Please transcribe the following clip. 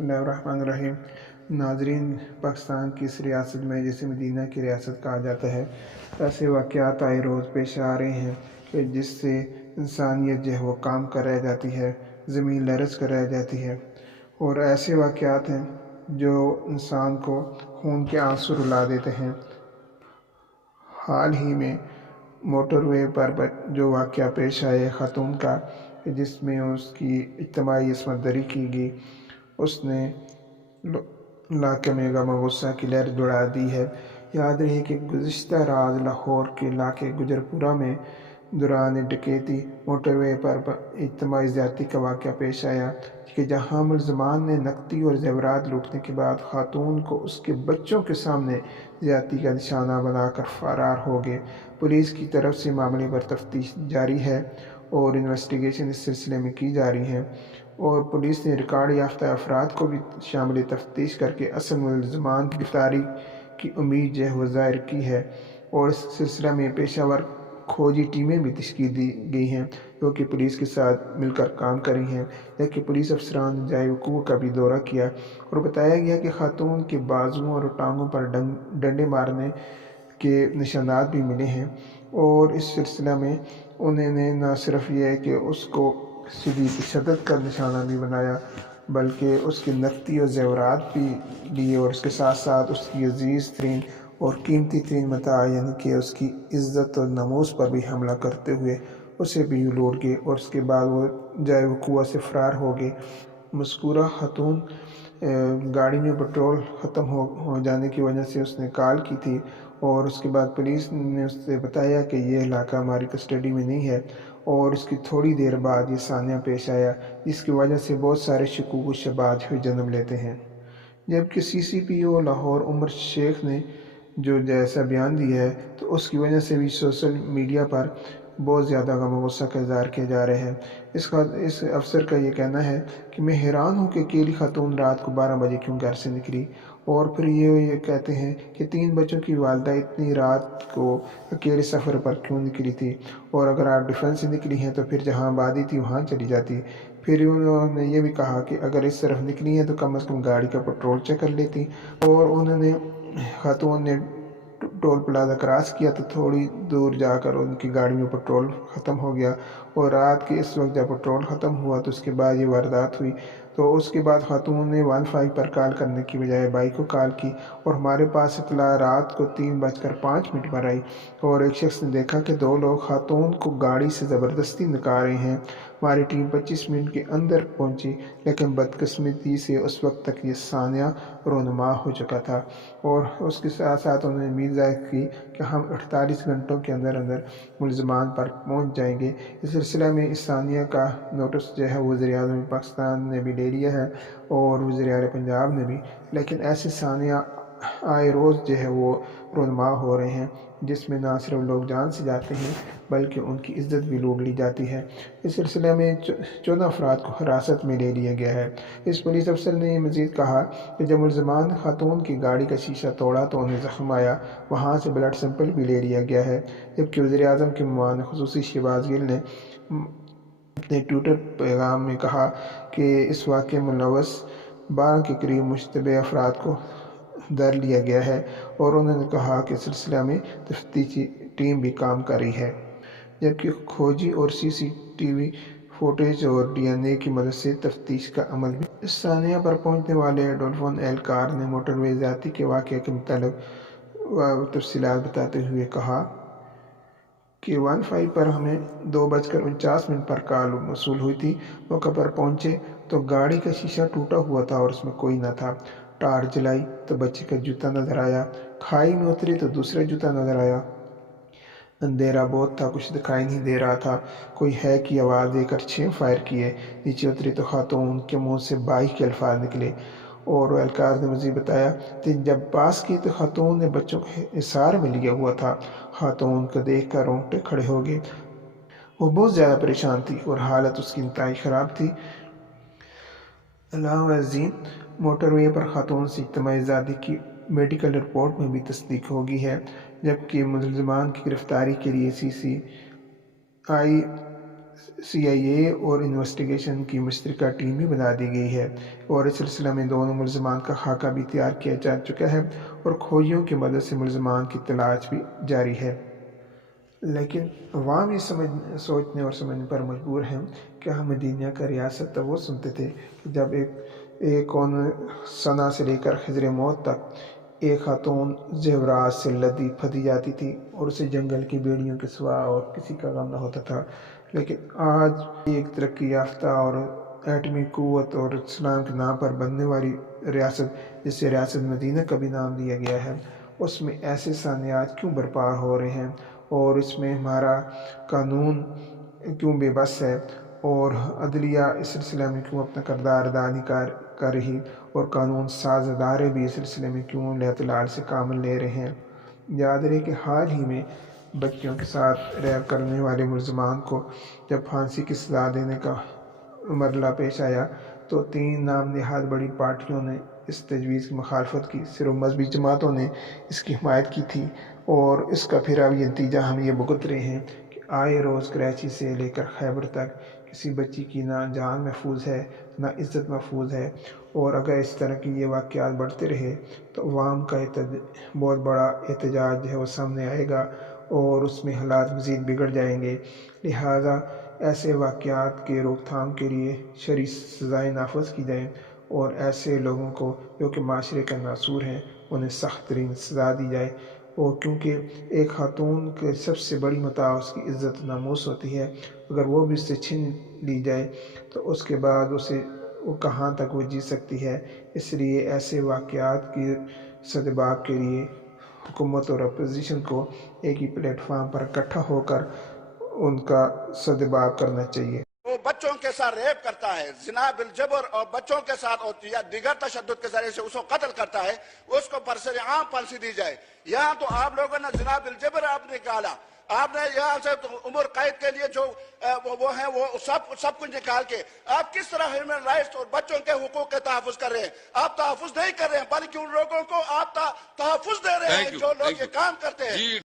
بسم اللہ الرحمن الرحیم۔ ناظرین، پاکستان کی اس ریاست میں جسے مدینہ کی ریاست کہا جاتا ہے، ایسے واقعات آئے روز پیش آ رہے ہیں کہ جس سے انسانیت جو ہے وہ کام کر رہ جاتی ہے، زمین لرز کر رہ جاتی ہے، اور ایسے واقعات ہیں جو انسان کو خون کے آنسو رلا دیتے ہیں۔ حال ہی میں موٹر وے پر جو واقعہ پیش آئے خاتون کا، جس میں اس کی اجتماعی عصمت دری کی گئی، اس نے علاقے میں غم و غصہ کی لہر دوڑا دی ہے۔ یاد رہے کہ گزشتہ رات لاہور کے علاقے گجرپورہ میں دوران ڈکیتی موٹر وے پر اجتماعی زیادتی کا واقعہ پیش آیا کہ جہاں ملزمان نے نقدی اور زیورات لوٹنے کے بعد خاتون کو اس کے بچوں کے سامنے زیادتی کا نشانہ بنا کر فرار ہو گئے۔ پولیس کی طرف سے معاملے پر تفتیش جاری ہے اور انویسٹیگیشن اس سلسلے میں کی جا رہی ہے، اور پولیس نے ریکارڈ یافتہ افراد کو بھی شامل تفتیش کر کے اصل ملزمان کی گرفتاری کی امید جو ہے وہ ظاہر کی ہے، اور اس سلسلہ میں پیشہ ور کھوجی ٹیمیں بھی تشکیل دی گئی ہیں جو کہ پولیس کے ساتھ مل کر کام کری ہیں، جبکہ پولیس افسران نے جائے وقوع کا بھی دورہ کیا اور بتایا گیا کہ خاتون کے بازوؤں اور ٹانگوں پر ڈنڈے مارنے کے نشانات بھی ملے ہیں، اور اس سلسلہ میں انہوں نے نہ صرف یہ ہے کہ اس کو شدید تشدد کا نشانہ بھی بنایا، بلکہ اس کے نقدی اور زیورات بھی لیے، اور اس کے ساتھ ساتھ اس کی عزیز ترین اور قیمتی ترین متاع یعنی کہ اس کی عزت اور ناموس پر بھی حملہ کرتے ہوئے اسے بھی لوٹ گئے، اور اس کے بعد وہ جائے وقوع سے فرار ہو گئے۔ مذکورہ خاتون گاڑی میں پٹرول ختم ہو جانے کی وجہ سے اس نے کال کی تھی، اور اس کے بعد پولیس نے اس سے بتایا کہ یہ علاقہ ہماری کسٹڈی میں نہیں ہے، اور اس کی تھوڑی دیر بعد یہ سانحہ پیش آیا جس کی وجہ سے بہت سارے شکوک و شبہات جنم لیتے ہیں۔ جبکہ سی سی پی او لاہور عمر شیخ نے جو جیسا بیان دیا ہے تو اس کی وجہ سے بھی سوشل میڈیا پر بہت زیادہ غم و غصہ کا اظہار کیا جا رہا ہے۔ اس افسر کا یہ کہنا ہے کہ میں حیران ہوں کہ اکیلی خاتون رات کو 12 بجے کیوں گھر سے نکلی، اور پھر یہ کہتے ہیں کہ 3 بچوں کی والدہ اتنی رات کو اکیلے سفر پر کیوں نکلی تھی، اور اگر آپ ڈیفنس سے نکلی ہیں تو پھر جہاں آبادی تھی وہاں چلی جاتی۔ پھر انہوں نے یہ بھی کہا کہ اگر اس طرف نکلی ہیں تو کم از کم گاڑی کا پٹرول چیک کر لیتی، اور خاتون نے ٹول پلازہ کراس کیا تو تھوڑی دور جا کر ان کی گاڑی میں پٹرول ختم ہو گیا، اور رات کے اس وقت جب پٹرول ختم ہوا تو اس کے بعد یہ واردات ہوئی۔ تو اس کے بعد خاتون نے 15 پر کال کرنے کی بجائے بھائی کو کال کی، اور ہمارے پاس اطلاع رات کو 3:05 پر آئی، اور ایک شخص نے دیکھا کہ 2 لوگ خاتون کو گاڑی سے زبردستی نکال رہے ہیں۔ ہماری ٹیم 25 منٹ کے اندر پہنچی، لیکن بدقسمتی سے اس وقت تک یہ سانحہ رونما ہو چکا تھا، اور اس کے ساتھ ساتھ انہوں نے امید ظاہر کی کہ ہم 48 گھنٹوں کے اندر ملزمان پر پہنچ جائیں گے۔ اس سلسلہ میں اس سانحہ کا نوٹس جو ہے وزیر اعظم پاکستان نے بھی لے لیا ہے اور وزیر اعلیٰ پنجاب نے بھی، لیکن ایسے سانحہ آئے روز جو ہے وہ رونما ہو رہے ہیں جس میں نہ صرف لوگ جان سے جاتے ہیں بلکہ ان کی عزت بھی لوٹ لی جاتی ہے۔ اس سلسلے میں 14 افراد کو حراست میں لے لیا گیا ہے۔ اس پولیس افسر نے مزید کہا کہ جب ملزمان خاتون کی گاڑی کا شیشہ توڑا تو انہیں زخم آیا، وہاں سے بلڈ سیمپل بھی لے لیا گیا ہے، جبکہ وزیر اعظم کے ممانع خصوصی شہباز گل نے اپنے ٹویٹر پیغام میں کہا کہ اس واقعے میں ملوث 12 کے قریب مشتبہ افراد کو در لیا گیا ہے، اور انہوں نے کہا کہ اس سلسلہ میں تفتیشی ٹیم بھی کام کر رہی ہے، جبکہ کھوجی اور سی سی ٹی وی فوٹیج اور ڈی این اے کی مدد سے تفتیش کا عمل بھی۔ اس سانحہ پر پہنچنے والے ایڈولفو اہلکار نے موٹر وے زیادتی کے واقعے کے متعلق تفصیلات بتاتے ہوئے کہا کہ 15 پر ہمیں 2:49 پر کال موصول ہوئی تھی۔ موقع پر پہنچے تو گاڑی کا شیشہ ٹوٹا ہوا تھا اور اس میں کوئی نہ تھا۔ ٹارچ جلائی تو بچے کا جوتا نظر آیا، کھائی میں اتری تو دوسرا جوتا نظر آیا۔ اندھیرا بہت تھا، کچھ دکھائی نہیں دے رہا تھا۔ کوئی ہے کی آواز دے کر 6 فائر کیے۔ نیچے اتری تو خاتون کے منہ سے 22 کے الفاظ نکلے، اور اہلکار نے مزید بتایا کہ جب پاس کی تو خاتون نے بچوں کو حصار میں لیا ہوا تھا۔ خاتون کو دیکھ کر رونگٹے کھڑے ہو گئے، وہ بہت زیادہ پریشان تھی اور حالت اس کی انتہائی خراب تھی۔ علاوہ ازیں موٹر وے پر خاتون سے اجتماعی زیادتی کی میڈیکل رپورٹ میں بھی تصدیق ہو گئی ہے، جبکہ ملزمان کی گرفتاری کے لیے سی سی آئی CIA اور انویسٹیگیشن کی مشترکہ ٹیم بھی بنا دی گئی ہے اور اس سلسلہ میں دونوں ملزمان کا خاکہ بھی تیار کیا جا چکا ہے اور کھوجیوں کی مدد سے ملزمان کی تلاش بھی جاری ہے۔ لیکن عوام یہ سوچنے اور سمجھنے پر مجبور ہیں کہ احمدیہ کا ریاست تب وہ سنتے تھے کہ جب ایک سنا سے لے کر خضر موت تک ایک خاتون زیورات سے لدی پھدی جاتی تھی اور اسے جنگل کی بیڑیوں کے سوا اور کسی کا غم نہ ہوتا تھا۔ لیکن آج ایک ترقی یافتہ اور ایٹمی قوت اور اسلام کے نام پر بننے والی ریاست جسے ریاست مدینہ کا بھی نام دیا گیا ہے، اس میں ایسے سانحات کیوں برپا ہو رہے ہیں اور اس میں ہمارا قانون کیوں بے بس ہے اور عدلیہ اس سلسلے میں کیوں اپنا کردار ادا نہیں کر رہی اور قانون ساز ادارے بھی اس سلسلے میں کیوں الاعتلال سے کام لے رہے ہیں۔ یاد رہے کہ حال ہی میں بچیوں کے ساتھ ریپ کرنے والے ملزمان کو جب پھانسی کی سزا دینے کا مرحلہ پیش آیا تو 3 نام نہاد بڑی پارٹیوں نے اس تجویز کی مخالفت کی، صرف مذہبی جماعتوں نے اس کی حمایت کی تھی اور اس کا پھر اب یہ نتیجہ ہم یہ بھگت رہے ہیں کہ آئے روز کراچی سے لے کر خیبر تک کسی بچی کی نہ جان محفوظ ہے نہ عزت محفوظ ہے اور اگر اس طرح کی یہ واقعات بڑھتے رہے تو عوام کا بہت بڑا احتجاج ہے وہ سامنے آئے گا اور اس میں حالات مزید بگڑ جائیں گے۔ لہٰذا ایسے واقعات کے روک تھام کے لیے شرعی سزائیں نافذ کی جائیں اور ایسے لوگوں کو جو کہ معاشرے کا ناصور ہیں انہیں سخت ترین سزا دی جائے اور کیونکہ ایک خاتون کے سب سے بڑی متاع اس کی عزت ناموس ہوتی ہے، اگر وہ بھی اس سے چھین لی جائے تو اس کے بعد وہ کہاں تک وہ جی سکتی ہے۔ اس لیے ایسے واقعات کی سدباب کے لیے حکومت اور اپوزیشن کو ایک ہی پلیٹ فارم پر اکٹھا ہو کر ان کا سدباب کرنا چاہیے۔ وہ بچوں کے ساتھ ریپ کرتا ہے، زنا بالجبر اور بچوں کے ساتھ یا دیگر تشدد کے ذریعے سے اس کو قتل کرتا ہے، اس کو برسر عام پھانسی دی جائے۔ یہاں تو آپ لوگوں نے زنا بالجبر آپ نے نکالا، آپ نے یہاں سے عمر قید کے لیے جو وہ ہیں وہ سب کچھ نکال کے آپ کس طرح ہیومن رائٹس اور بچوں کے حقوق کے تحفظ کر رہے ہیں؟ آپ تحفظ نہیں کر رہے ہیں بلکہ ان لوگوں کو آپ تحفظ دے رہے ہیں جو لوگ یہ کام کرتے ہیں۔